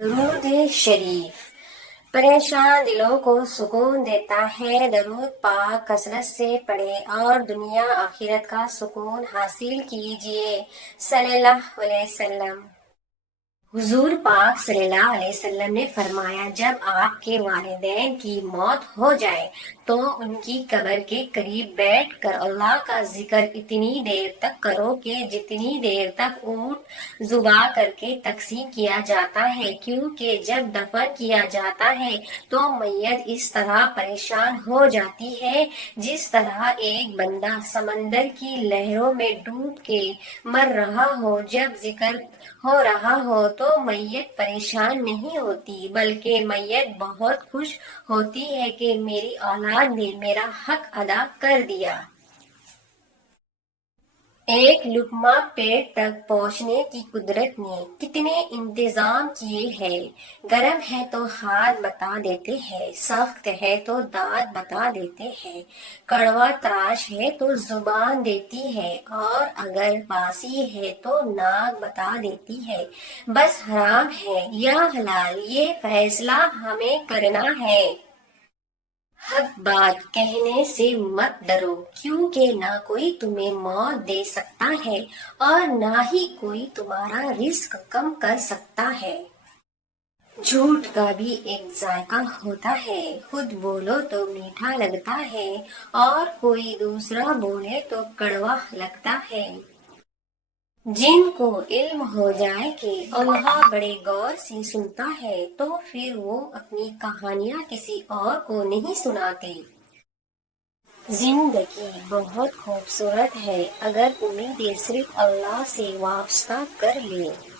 درود شریف پریشان دلوں کو سکون دیتا ہے۔ درود پاک کثرت سے پڑھے اور دنیا آخرت کا سکون حاصل کیجیے۔ صلی اللہ علیہ وسلم۔ حضور پاک صلی اللہ علیہ وسلم نے فرمایا، جب آپ کے والدین کی موت ہو جائے تو ان کی قبر کے قریب بیٹھ کر اللہ کا ذکر اتنی دیر تک کرو کہ جتنی دیر تک اونٹ ذبح کر کے تقسیم کیا جاتا ہے، کیونکہ جب دفن کیا جاتا ہے تو میت اس طرح پریشان ہو جاتی ہے جس طرح ایک بندہ سمندر کی لہروں میں ڈوب کے مر رہا ہو۔ جب ذکر ہو رہا ہو تو میت پریشان نہیں ہوتی، بلکہ میت بہت خوش ہوتی ہے کہ میری اولاد نے میرا حق ادا کر دیا۔ ایک لقمہ پیٹ تک پہنچنے کی قدرت نے کتنے انتظام کیے ہیں۔ گرم ہے تو ہاتھ بتا دیتے ہیں، سخت ہے تو دانت بتا دیتے ہیں، کڑوا تراش ہے تو زبان دیتی ہے، اور اگر باسی ہے تو ناک بتا دیتی ہے۔ بس حرام ہے یا حلال یہ فیصلہ ہمیں کرنا ہے۔ حق بات کہنے سے مت ڈرو، کیونکہ نہ کوئی تمہیں موت دے سکتا ہے اور نہ ہی کوئی تمہارا رزق کم کر سکتا ہے۔ جھوٹ کا بھی ایک ذائقہ ہوتا ہے، خود بولو تو میٹھا لگتا ہے اور کوئی دوسرا بولے تو کڑوا لگتا ہے۔ جن کو علم ہو جائے کہ اللہ بڑے غور سے سنتا ہے تو پھر وہ اپنی کہانیاں کسی اور کو نہیں سناتے۔ زندگی بہت خوبصورت ہے اگر امیدیں صرف اللہ سے وابستہ کر لیں۔